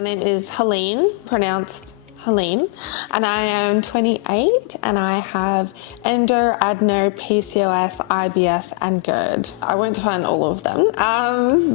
My name is Helene, pronounced Helene, and I am 28 and I have endo, adeno, PCOS, IBS and GERD. I won't define all of them,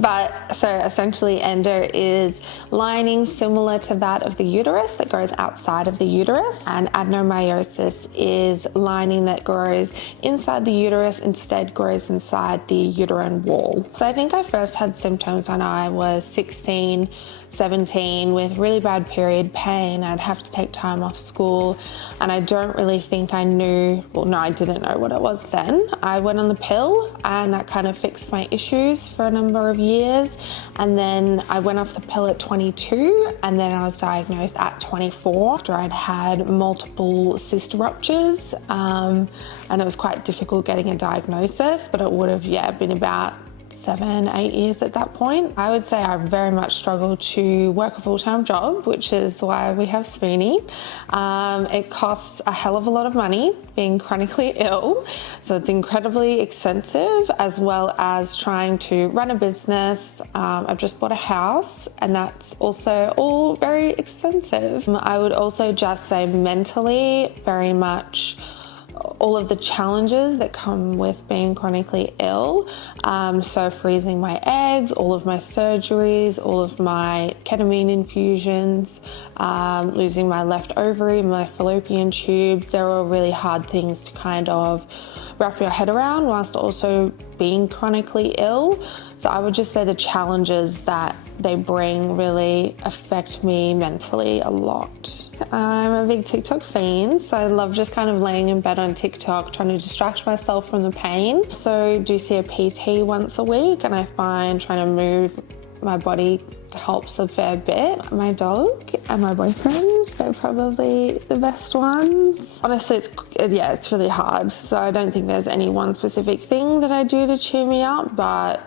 but so essentially endo is lining similar to that of the uterus that grows outside of the uterus, and adenomyosis is lining that grows inside the uterus, instead grows inside the uterine wall. So I think I first had symptoms when I was 16, 17 with really bad period pain. I'd have to take time off school, and I don't really think I knew, I didn't know what it was then. I went on the pill and that kind of fixed my issues for a number of years, and then I went off the pill at 22 and then I was diagnosed at 24 after I'd had multiple cyst ruptures, and it was quite difficult getting a diagnosis, but it would have been about 7-8 years at that point. I would say I very much struggled to work a full-time job, which is why we have Spoonie. It costs a hell of a lot of money being chronically ill, so it's incredibly expensive, as well as trying to run a business. I've just bought a house and that's also all very expensive. I would also just say mentally very much all of the challenges that come with being chronically ill. So freezing my eggs, all of my surgeries, all of my ketamine infusions, losing my left ovary, my fallopian tubes, they're all really hard things to kind of wrap your head around whilst also being chronically ill. So I would just say the challenges that they bring really affect me mentally a lot. I'm a big TikTok fiend, so I love just kind of laying in bed on TikTok, trying to distract myself from the pain. So I do see a PT once a week, and I find trying to move my body helps a fair bit. My dog and my boyfriend, they're probably the best ones. Honestly, it's really hard. So I don't think there's any one specific thing that I do to cheer me up, but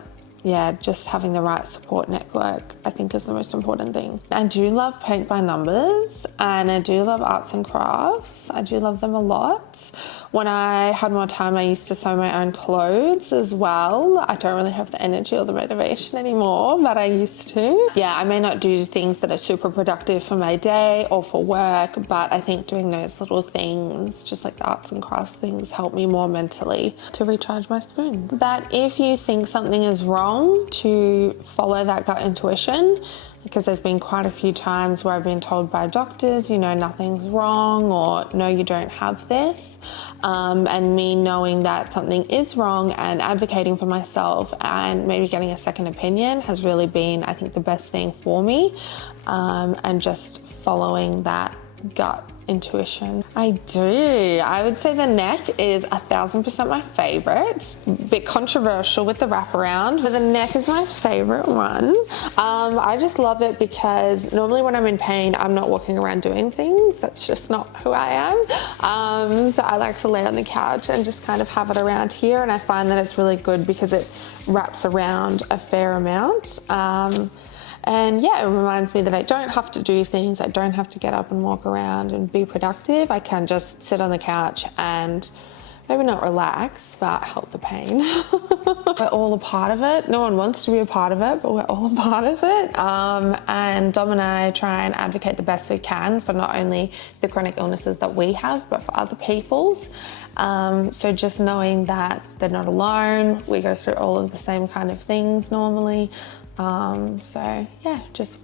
just having the right support network, I think, is the most important thing. I do love paint by numbers, and I do love arts and crafts. I do love them a lot. When I had more time, I used to sew my own clothes as well. I don't really have the energy or the motivation anymore, but I used to. I may not do things that are super productive for my day or for work, but I think doing those little things, just like the arts and crafts things, help me more mentally to recharge my spoon. That if you think something is wrong, to follow that gut intuition, because there's been quite a few times where I've been told by doctors, nothing's wrong, or no, you don't have this. And me knowing that something is wrong and advocating for myself and maybe getting a second opinion has really been, I think, the best thing for me. And just following that gut intuition. I do. I would say the neck is 1000% my favorite. Bit controversial with the wraparound, but the neck is my favorite one. I just love it because normally when I'm in pain, I'm not walking around doing things. That's just not who I am. So I like to lay on the couch and just kind of have it around here, and I find that it's really good because it wraps around a fair amount. And it reminds me that I don't have to do things. I don't have to get up and walk around and be productive. I can just sit on the couch and maybe not relax, but help the pain. We're all a part of it. No one wants to be a part of it, but we're all a part of it. And Dom and I try and advocate the best we can for not only the chronic illnesses that we have, but for other people's. So just knowing that they're not alone, we go through all of the same kind of things normally. Just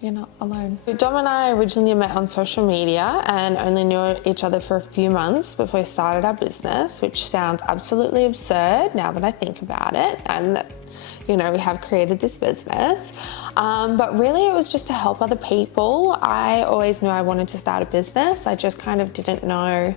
you're not alone. Dom and I originally met on social media and only knew each other for a few months before we started our business, which sounds absolutely absurd now that I think about it, and that, we have created this business. But really it was just to help other people. I always knew I wanted to start a business. I just kind of didn't know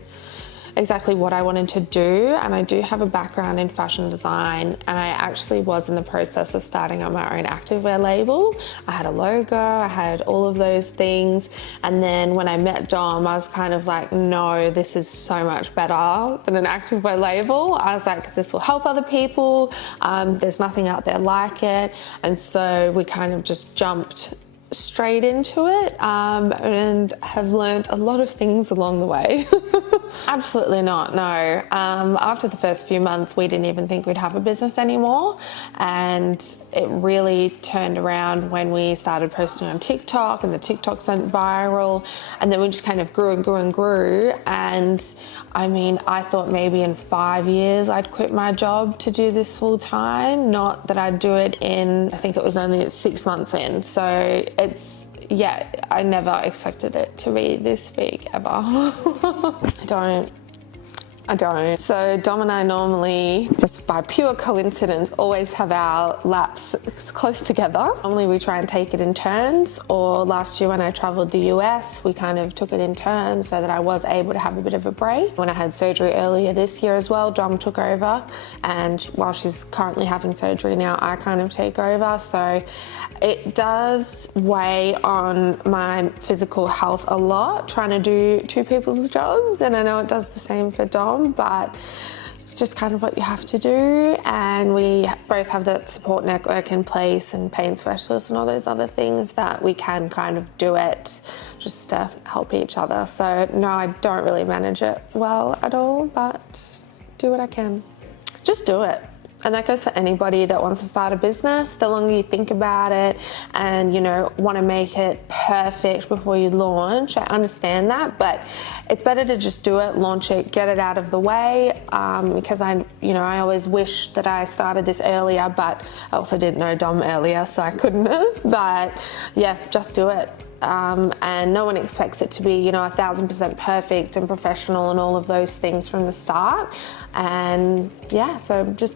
exactly what I wanted to do, and I do have a background in fashion design, and I actually was in the process of starting on my own activewear label. I had a logo, I had all of those things, and then when I met Dom, I was kind of like, no, this is so much better than an activewear label. I was like, this will help other people, there's nothing out there like it. And so we kind of just jumped straight into it and have learned a lot of things along the way. Absolutely not, no. After the first few months, we didn't even think we'd have a business anymore, and it really turned around when we started posting on TikTok, and the TikToks went viral, and then we just kind of grew and grew and grew. And I mean, I thought maybe in 5 years I'd quit my job to do this full time, not that I'd do it in, I think it was only 6 months in. So yeah, I never expected it to be this big ever. I don't. So Dom and I normally, just by pure coincidence, always have our laps close together. Normally we try and take it in turns, or last year when I travelled the US, we kind of took it in turns so that I was able to have a bit of a break. When I had surgery earlier this year as well, Dom took over, and while she's currently having surgery now, I kind of take over. So it does weigh on my physical health a lot, trying to do two people's jobs, and I know it does the same for Dom, but it's just kind of what you have to do. And we both have that support network in place, and pain specialists and all those other things, that we can kind of do it just to help each other. So no, I don't really manage it well at all, but do what I can. Just do it. And that goes for anybody that wants to start a business. The longer you think about it and, you know, want to make it perfect before you launch, I understand that, but it's better to just do it, launch it, get it out of the way, because I always wish that I started this earlier, but I also didn't know Dom earlier, so I couldn't have. But yeah, just do it. And no one expects it to be, 1,000% perfect and professional and all of those things from the start. And yeah, so just